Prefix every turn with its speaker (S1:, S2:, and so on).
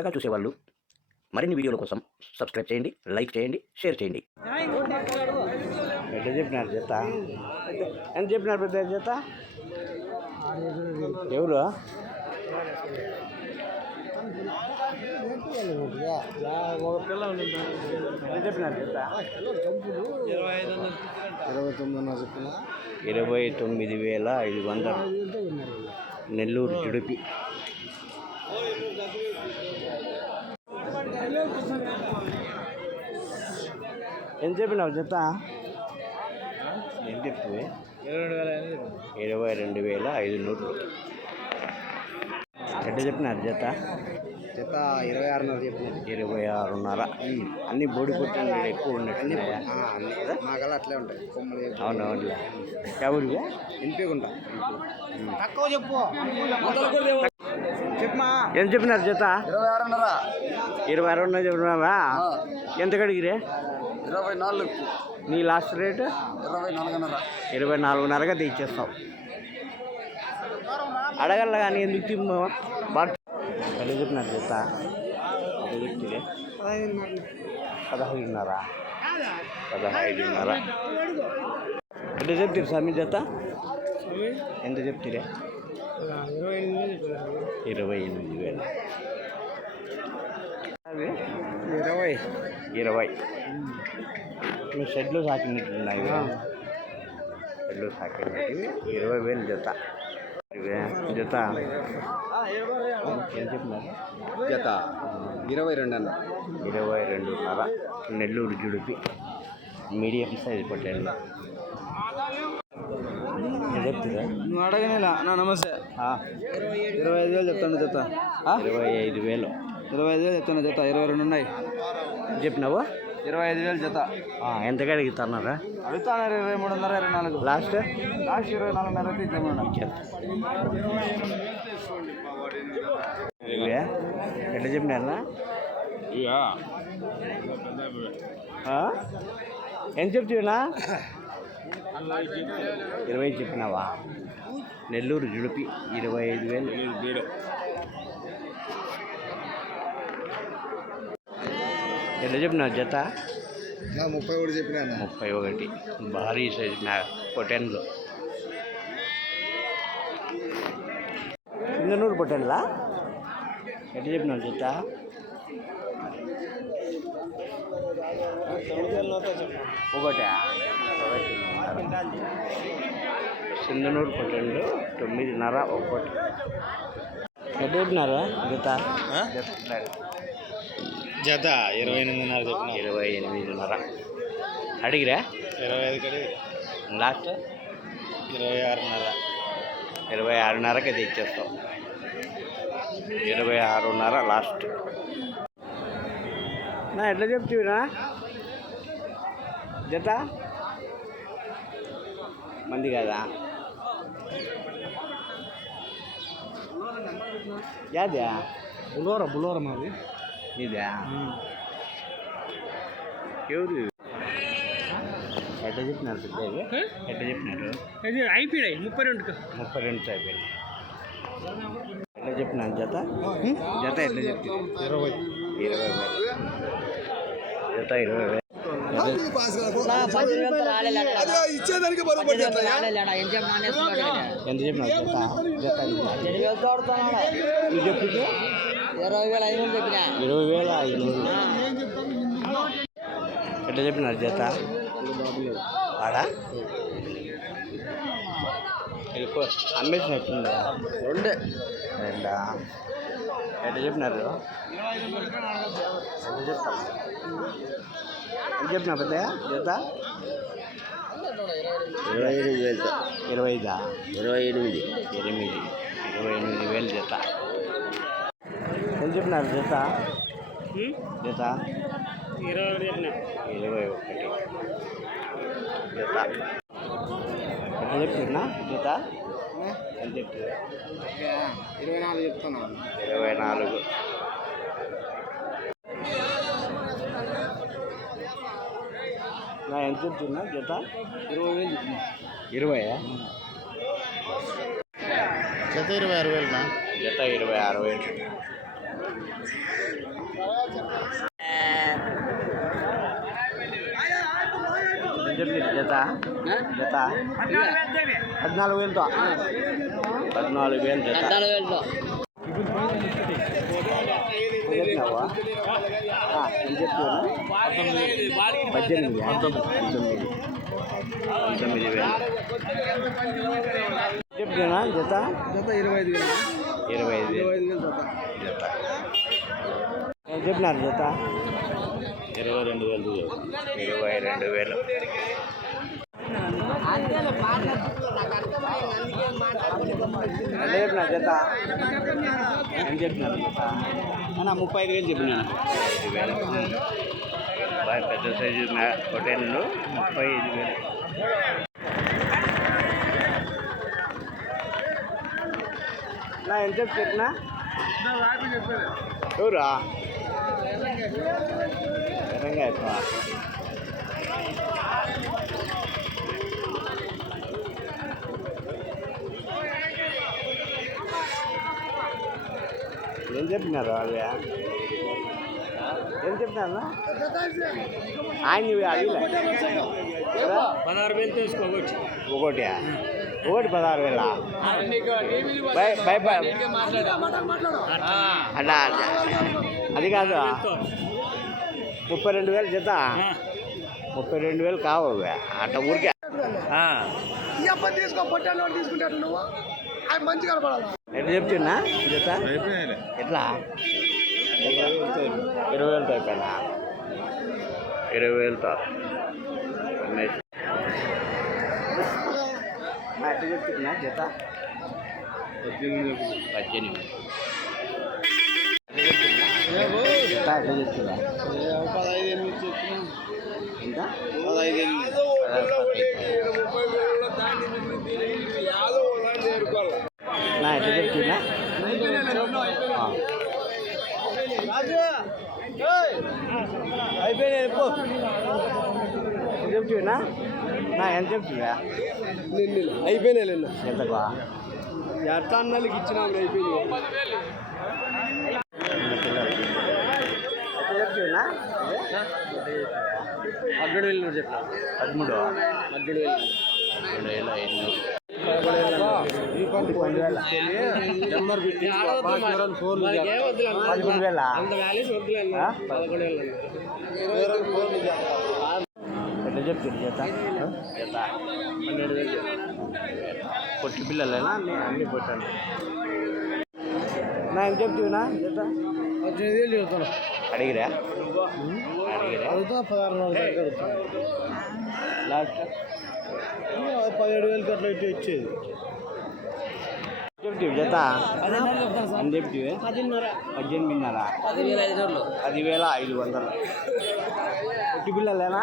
S1: కొత్తగా చూసేవాళ్ళు. మరిన్ని వీడియోల కోసం సబ్స్క్రైబ్ చేయండి లైక్ చేయండి షేర్ చేయండి. ఎట్లా చెప్పినారు జత? ఎంత చెప్పినారు పెద్ద జత? ఎవరు?
S2: ఇరవై
S1: ఇరవై తొమ్మిది వేల ఐదు వందలు. నెల్లూరు జుడిపి. ఎంత చెప్పినావు? జత ఎంత చెప్తుంది ఇరవై రెండు వేల ఐదు నూట్లు ఎట్ట చెప్పినారు? జత
S2: జత ఇరవై ఆరున్నర చెప్పిన
S1: ఇరవై ఆరున్నర. అన్ని బోడి కొట్టిన ఎక్కువ
S2: అన్ని
S1: ఉన్నట్టు
S2: మాకల్లా అట్లే ఉంటాయి. కొమ్మలు
S1: అవును అవునులే ఎవరివే?
S2: వినిపించుకుంటా తక్కువ చెప్పు.
S1: ఎంత చెప్పినారు జత?
S2: ఇరవై ఆరున్నర.
S1: ఇరవై ఆరున్నర చెప్పినావా? ఎంత కడిగిరే?
S2: ఇరవై నాలుగు.
S1: నీ లాస్ట్ రేటు?
S2: ఇరవై నాలుగున్నర.
S1: ఇరవై నాలుగున్నరగా తెచ్చేస్తావు. అడగల కానీ ఎందుకు తిమ్మ? బాగా చెప్పినారు జత. చెప్తే పదహైదున్నర. పదహైదున్నర. ఎట్లా చెప్తారు స్వామి జత? ఎంత చెప్తారే? ఇరవై ఎనిమిది వేలు.
S2: ఇరవై.
S1: ఇరవై మీ షెడ్లు సాకినట్లున్నాయి. షెడ్లు సాకినట్టు ఇరవై వేలు జత. జత. ఏం చెప్పినారు?
S2: జత. ఇరవై రెండు అన్న.
S1: ఇరవై రెండున్నర నెల్లూరు జుడిపి. మీడియం సైజ్ పొట్టేళ్ళు.
S2: నువ్వు అడగనేలా? నా నమస్తే. ఇరవై ఐదు వేలు చెప్తాను జత.
S1: ఇరవై ఐదు వేలు.
S2: ఇరవై ఐదు వేలు చెప్తాను జత. ఇరవై రెండు ఉన్నాయి.
S1: చెప్పినావు?
S2: ఇరవై ఐదు వేలు జత.
S1: ఎంత అడుగుతున్నారా?
S2: అడుగుతాను ఇరవై మూడున్నర ఇరవై నాలుగు.
S1: లాస్ట్?
S2: లాస్ట్ ఇరవై నాలుగున్నర అయితే ఇద్దామన్నా
S1: ఎట్లా చెప్పినారా? ఎంత చెప్తున్నా ఇరవై చెప్పినావా? నెల్లూరు జుడిపి ఇరవై ఐదు వేలు. ఎట్లా చెప్పినావు జత?
S2: ముప్పై ఒకటి చెప్పినా
S1: ముప్పై ఒకటి. భారీ సైజు నా పొటెన్లు. సింగనూరు పొటెన్లా? ఎట్లా చెప్పినావు జత? ఒకటా? సింగనూరు పొటెన్లు తొమ్మిదిన్నర ఒకటి. ఎట్లా చెప్పినారా జత
S2: జత ఇరవై ఎనిమిదిన్నర చెప్పిన
S1: ఇరవై ఎనిమిదిన్నర అడిగిరా?
S2: ఇరవై ఐదు కడి
S1: లాస్ట్?
S2: ఇరవై ఆరున్నర
S1: ఇరవై ఆరున్నరకి తెచ్చేస్తాం. ఇరవై ఆరున్నర లాస్ట్. నా ఎట్లా చెప్తున్నా జత? మంది కదా? యాదా
S2: బులోరా బులోరా మాది
S1: ఇదా ఎవరు ఎట్లా చెప్పినారు పెద్ద ఇవి? ఎట్లా చెప్పినారు
S2: ఇది అయిపోయాయి ముప్పై రెండు
S1: ముప్పై రెండు అయిపోయింది ఎట్లా చెప్పినాను జత జత ఎట్లా చెప్తుంది
S2: ఇరవై
S1: ఇరవై వేలు జత ఇరవై వేలు
S2: ఇచ్చేదానికి బరువు
S1: ఎంత
S2: ఇరవై వేల ఐదు వందలు చెప్పిన?
S1: ఇరవై వేల ఐదు వందలు. ఎట్లా చెప్పినారు జత? ఆడా? వెళ్ళిపో అమ్మేసినట్టుందా
S2: రెండే.
S1: రెండా? ఎట్లా చెప్పినారు? ఎంత చెప్తాం ఎంత చెప్పినా పెద్ద జత
S2: ఇరవై ఎనిమిది వేలు
S1: ఇరవై ఐదా?
S2: ఇరవై ఎనిమిది.
S1: ఎనిమిది. ఇరవై ఎనిమిది వేలు జత ఎంత చెప్పినారు జత జత
S2: ఇరవై
S1: ఇరవై ఒకటి. జత చెప్తున్నా జత ఎంత చెప్తున్నా?
S2: ఇరవై నాలుగు చెప్తున్నాను
S1: ఇరవై నాలుగు. నా ఎంత చెప్తున్నా జత?
S2: ఇరవై వేలు
S1: ఇరవై
S2: జత ఇరవై ఆరు వేలు
S1: జత ఇరవై ఆరు వేలు. జత? జత? పద్నాలుగు వేలతో. పద్నాలుగు వేలు జత చెప్పినావా ఆ, ఎంత చెప్తున్నా పద్దెనిమిది పంతొమ్మిది పంతొమ్మిది వేలు. చెప్తున్నా జత
S2: జత ఇరవై ఐదు వేలు.
S1: ఇరవై ఐదు
S2: ఇరవై ఐదు వేలు జత
S1: జత చెప్పినారు జత ఇరవై రెండు వేలు. ఇరవై రెండు వేలు. చెప్పినారు జత ఏం చెప్పినారు
S2: అన్న ముప్పై ఐదు వేలు చెప్పినాను
S1: పెద్ద సైజు పొటేళ్ళు ముప్పై ఐదు వేలు. నా ఎంత చెప్పినా? ఎవరా తెలంగాణ ఏం చెప్పినారు అవి? ఏం చెప్పినారు? ఆయన?
S2: పదహారు వేలు తీసుకోవచ్చు
S1: ఒకటి. ఒకటి పదహారు వేల? అలా అది కాదు. ముప్పై రెండు వేలు జత ముప్పై రెండు వేలు కావు అవి. అట్ట ఊరికే.
S2: తీసుకో పొట్టాను తీసుకుంటాడు నువ్వు? ఆయన మంచి కనపడాలి.
S1: ఎట్లా చెప్తున్నా? జత ఎట్లా? ఇరవై వేలతో అయిపోయినా? ఇరవై వేలతో. ఆ, ఎట్లా చెప్తున్నా జత పద్దెనిమిది. జత ఎట్లా చెప్తున్నా.
S2: పదహైదు ఎనిమిది చెప్పిన
S1: ఎంత?
S2: పదహైదు. ఎనిమిది
S1: నా ఎట్లా చెప్తున్నా నా ఎంత చెప్తున్నా?
S2: అయిపోయినాయి నిన్న
S1: ఎంతకు?
S2: ఎట్లా అన్నలకి ఇచ్చినాము అయిపోయినాయి
S1: ఎట్లా చెప్తున్నా
S2: పద్దెడు వేలు చెప్పిన
S1: పదమూడు
S2: పద్దెడు వేలు.
S1: పదకొండు వేల. ఎట్లా చెప్తుంది జత జత
S2: పన్నెండు వేలు
S1: పొట్టి పిల్లలేనా అన్ని పెట్టాను నా ఏం చెప్తున్నా జత
S2: పద్దెనిమిది వేలు చెబుతాను
S1: అడిగిరా అడిగిరా
S2: అడుగుతా పదహారు
S1: లాస్ట్
S2: పదిహేడు వేలకి అట్లా ఇటు ఇచ్చేది
S1: జత అని పద్దెనిమిదిన్నర పదివేల ఐదు వందలు పొట్టి పిల్లలేనా